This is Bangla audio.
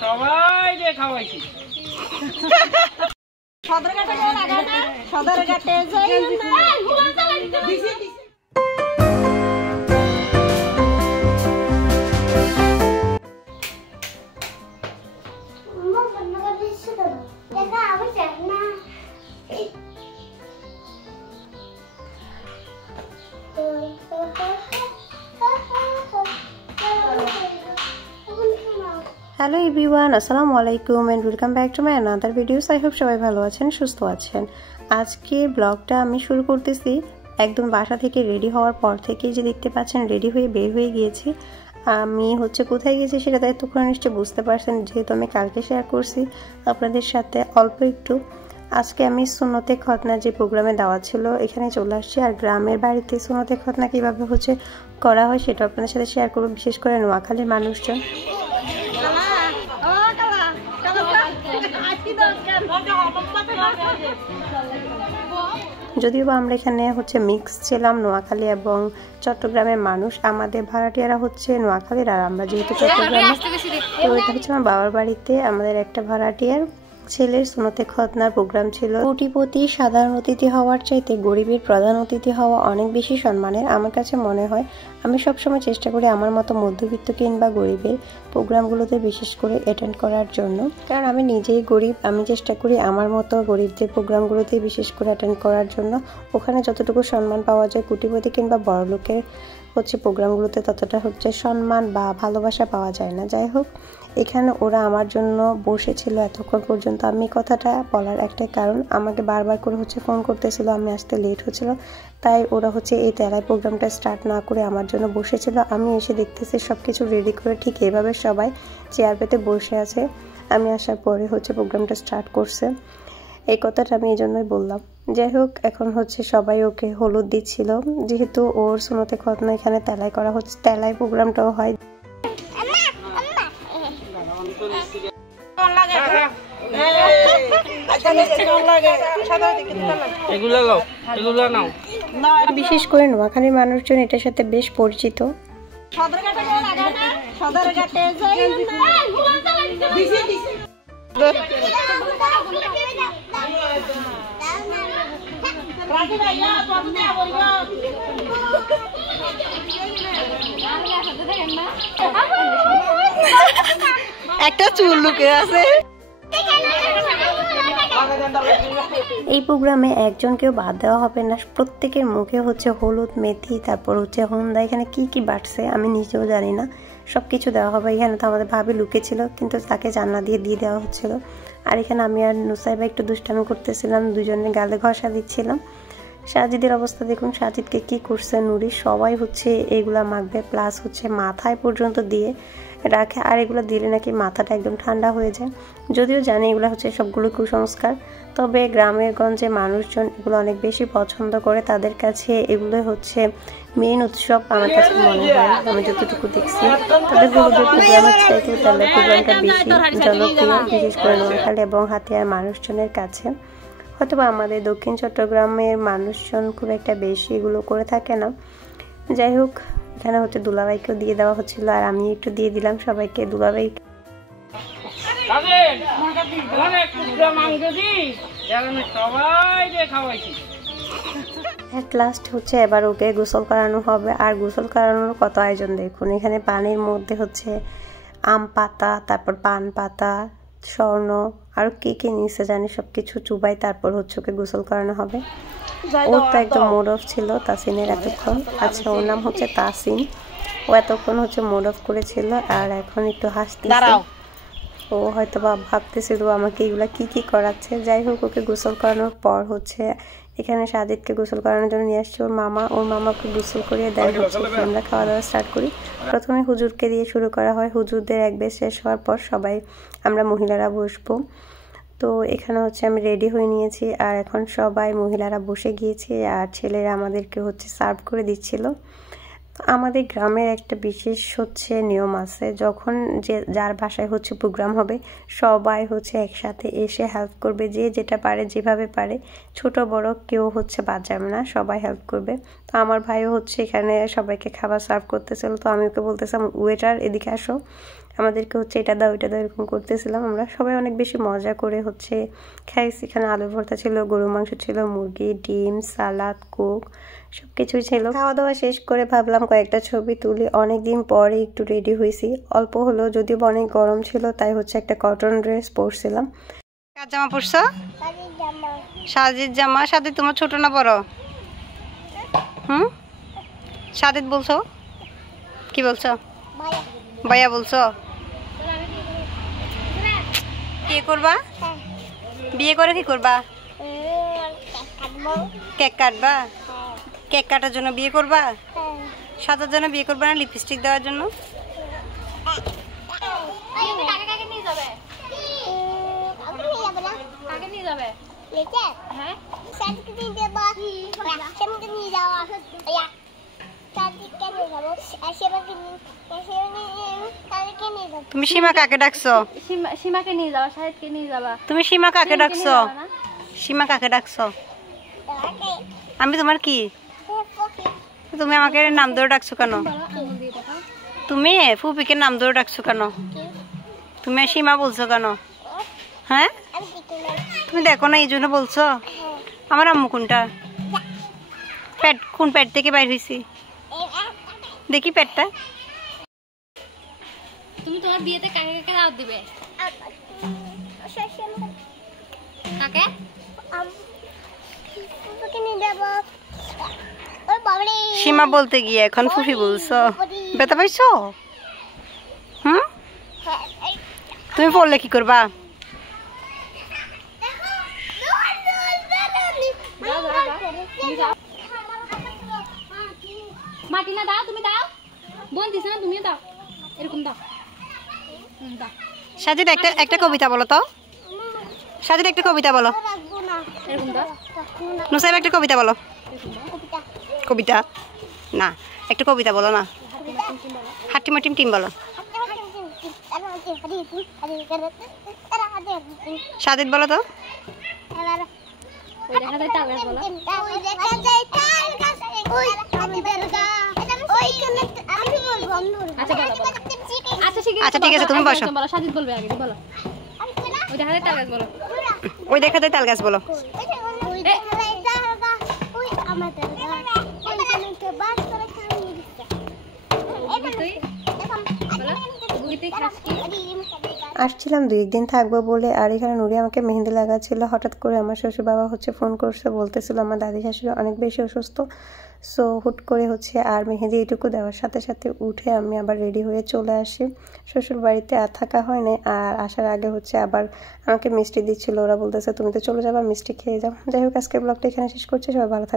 সবাই যে খাওয়াইছি হ্যালো এভরিওয়ান, আসসালামু আলাইকুম and welcome back to my another videos. I hope সবাই ভালো আছেন, সুস্থ আছেন। আজকে ব্লগটা আমি শুরু করতেছি একদম বাসা থেকে রেডি হওয়ার পর থেকেই। যে দেখতে পাচ্ছেন রেডি হয়ে বের হয়ে গিয়েছি। আমি কোথায় গেছি সেটা তো এতক্ষণ নিশ্চয়ই বুঝতে পারছেন, যেহেতু আমি কালকে শেয়ার করছি আপনাদের সাথে অল্প একটু। আজকে আমি সুন্নতে খতনা যে প্রোগ্রামে দেওয়া ছিল এখানে চলে আসছি। আর গ্রামের বাড়িতে সুন্নতে খতনা কীভাবে করা হয় সেটা আপনাদের সাথে শেয়ার করব, বিশেষ করে নোয়াখালীর মানুষজন। যদিও বা আমরা এখানে মিক্স ছিলাম, নোয়াখালী এবং চট্টগ্রামের মানুষ। আমাদের ভাড়াটিয়ারা নোয়াখালীর, আর আমরা যেহেতু চট্টগ্রামে। তো এটা আমার বাবার বাড়িতে আমাদের একটা ভাড়াটিয়ার ছেলের সুন্নতে খতনার প্রোগ্রাম ছিল। কোটিপতি সাধারণ অতিথি হওয়ার চাইতে গরিবের প্রধান অতিথি হওয়া অনেক বেশি সম্মানের আমার কাছে মনে হয়। আমি সবসময় চেষ্টা করি আমার মতো মধ্যবিত্ত কিংবা গরিবের প্রোগ্রামগুলোতে বিশেষ করে অ্যাটেন্ড করার জন্য, কারণ আমি নিজেই গরিব। আমি চেষ্টা করি আমার মতো গরিবদের প্রোগ্রামগুলোতে বিশেষ করে অ্যাটেন্ড করার জন্য। ওখানে যতটুকু সম্মান পাওয়া যায় কোটিপতি কিংবা বড়লোকের প্রোগ্রামগুলোতে ততটা সম্মান বা ভালোবাসা পাওয়া যায় না। যাই হোক, এখানে ওরা আমার জন্য বসেছিল এতক্ষণ পর্যন্ত। আমি কথাটা বলার একটাই কারণ, আমাকে বারবার করে ফোন করতেছিল, আমি আসতে লেট হচ্ছিল, তাই ওরা এই তেলাই প্রোগ্রামটা স্টার্ট না করে আমার জন্য বসেছিল। আমি এসে দেখতেছি সব কিছু রেডি করে ঠিক এভাবে সবাই চেয়ার পেতে বসে আছে। আমি আসার পরে প্রোগ্রামটা স্টার্ট করছে। এই কথাটা আমি এই জন্যই বললাম। যাই হোক, এখন সবাই ওকে হলুদ দিচ্ছিল, যেহেতু ওর সুন্নতে খতনা এখানে তেলাই করা হচ্ছে। তেলাই প্রোগ্রামটাও হয়। বিশেষ করে নোয়াখালীর মানুষজন এটার সাথে বেশ পরিচিত। একটা চুল লুকে আছে। এই প্রোগ্রামে একজনকেও বাদ দেওয়া হবে না। প্রত্যেকের মুখে হলুদ, মেথি, তারপর হুন্দা। এখানে কি কি বাটছে আমি নিজেও জানি না, সবকিছু দেওয়া হবে। এখানে তো আমাদের ভাবি লুকেছিল, কিন্তু তাকে জানলা দিয়ে দেওয়া হচ্ছিল। আর এখানে আমি আর নুসাইবা একটু দুষ্টামি করতেছিলাম, দুজনে গালে ঘষা দিচ্ছিলাম। সাজিদের অবস্থা দেখুন, সাজিদকে কি করছে নুরি। সবাই এইগুলা মাখবে, প্লাস মাথায় পর্যন্ত দিয়ে রাখে। আর এগুলো দিলে নাকি মাথাটা একদম ঠান্ডা হয়ে যায়। যদিও জানি এগুলো সবগুলো কুসংস্কার, তবে গ্রামের গঞ্জে মানুষজন এগুলো অনেক বেশি পছন্দ করে। তাদের কাছে এগুলো মেইন উৎসব আমার কাছে মনে হয়, আমি যতটুকু দেখছি। তাদের হলুদের প্রোগ্রামের চাইতে তাদের প্রোগ্রামটা বেশি জনপ্রিয়, বিশেষ করে নোয়াখালী এবং হাতিয়ার মানুষজনের কাছে। হয়তোবা আমাদের দক্ষিণ চট্টগ্রামের মানুষজন খুব একটা বেশি এগুলো করে থাকে না। যাই হোক, এখানে দুলাভাইকেও দিয়ে দেওয়া হচ্ছিল, আর আমি একটু দিয়ে দিলাম সবাইকে। দুলাভাই এট লাস্ট এবার ওকে গোসল করানো হবে। আর গোসল করানোর কত আয়োজন দেখুন। এখানে পানির মধ্যে আম পাতা, তারপর পান পাতা, স্বর্ণ, আর কি কি নিচে জানি সবকিছু চুবাই, তারপর ওকে গোসল করানো হবে। ওর তো একদম মুড অফ ছিল তাসিনের এতক্ষণ। আচ্ছা, ওর নাম তাসিন। ও এতক্ষণ মুড অফ করেছিল, আর এখন একটু হাসতেছে। ও হয়তো ভাবতেছিল আমাকে এগুলা কি কি করাচ্ছে। যাই হোক, ওকে গোসল করানোর পর এখানে সাজিদকে গোসল করানোর জন্য নিয়ে আসছে ওর মামা। ওর মামাকে গোসল করিয়ে দেয় আমরা খাওয়া দাওয়া স্টার্ট করি। প্রথমে হুজুরকে দিয়ে শুরু করা হয়। হুজুরদের এক বেশ শেষ হওয়ার পর সবাই আমরা মহিলারা বসবো। তো এখানে আমি রেডি হয়ে নিয়েছি, আর এখন সবাই মহিলারা বসে গিয়েছে, আর ছেলেরা আমাদেরকে সার্ভ করে দিচ্ছিল। আমাদের গ্রামের একটা বিশেষ হচ্ছে নিয়ম আছে, যখন যে যার বাসায় হচ্ছে প্রোগ্রাম হবে সবাই হচ্ছে একসাথে এসে হেল্প করবে, যে যেটা পারে যেভাবে পারে, ছোট বড় কেউ হচ্ছে বাদ যাবে না, সবাই হেল্প করবে। তো আমার ভাইও হচ্ছে এখানে সবাইকে খাবার সার্ভ করতেছিল, তো আমি ওকে বলতেছিলাম ওয়েটার এদিকে আসো, আমাদেরকে হচ্ছে এটা দাও ওইটা দাও এরকম করতেছিলাম। আমরা সবাই অনেক বেশি মজা করে হচ্ছে খাইছি। এখানে আলু ভর্তা ছিল, গরু মাংস ছিল, মুরগি, ডিম, সালাদ, কোক সব কিছুই ছিল। খাওয়া দাওয়া শেষ করে ভাবলাম কয়েকটা ছবি তুলি। অনেকদিন পরে একটু রেডি হয়েছি, অল্প হলো, যদিও অনেক গরম ছিল, তাই হচ্ছে একটা কটন ড্রেস পরছিলাম। কার জামা পরছো? সাজিদ জামা। সাজিদ তোমার ছোট না বড়? সাজিদ বলছো? কি বলছো? ভাইয়া বলছো? কি করবা? বিয়ে করে কি করবা? কেক কাটবা? কেক কাটার জন্য বিয়ে করবা? সাজার জন্য বিয়ে করবা না লিপস্টিক দেওয়ার জন্য? তুমি সীমা কাকে ডাকছো? সীমাকে নিয়ে যাবা, শাহিদকে নিয়ে যাবা। তুমি সীমা কাকে ডাকছো? সীমা কাকে ডাকছো? আমি তোমার কি? তুমি আমাকে নাম ধরে ডাকছো কেন? তুমি ফুপিকে নাম ধরে ডাকছো কেন? তুমি সীমা বলছো কেন? হ্যাঁ, তুমি দেখো না এই জন্য বলছো? আমার আম্মু কোনটা? পেট কোন পেট থেকে বাইর হয়েছি? দেখি পেটটা। তুমি তোমার বিয়েতে কাকে কাকে দাওয়াত দিবে? কাকে? সীমা বলতে গিয়ে এখন ফুফি বলছো, ব্যথা পাইছো? তুমি বললে কি করবা? মাটি না দাও, তুমি দাও, বোন দিছে না, তুমিও দাও, এরকম দাও। সাজিদ একটা কবিতা বলো তো। সাজিদ একটা কবিতা বলো। এরকম দাও। নুসাইব একটা কবিতা বলো। কবিতা না, একটা কবিতা বলো না। হাট্টিমা টিম টিম বলো। সাজিদ বলো তো। ওই দেখা যায় তাল গাছ বলো। আচ্ছা ঠিক আছে, তুমি বসো। সাজিদ বলবে আগে, বলো। ওই দেখা যায় তাল গাছ বলো। ওই দেখা যায় তাল গাছ বলো। আসছিলাম 2 দিন থাকবো বলে, আর এখানে নুরি আমাকে মেহেন্দি লাগাচ্ছিল। হঠাৎ করে আমার শ্বশুর বাবা হচ্ছে ফোন করছে, বলতেছিল আমার দাদি শাশুড়ি অনেক বেশি অসুস্থ। সো হুট করে হচ্ছে আর মেহেন্দি এইটুকু দেওয়ার সাথে সাথে উঠে আমি আবার রেডি হয়ে চলে আসি শ্বশুর বাড়িতে। আর থাকা হয় না, আর আসার আগে হচ্ছে আবার আমাকে মিষ্টি দিচ্ছিল। ওরা বলতেছে তুমি তো চলে যাবা, মিষ্টি খেয়ে যাও। যাই হোক, আজকের ব্লগটা এখানে শেষ করছি। সবাই ভালো থাকবে।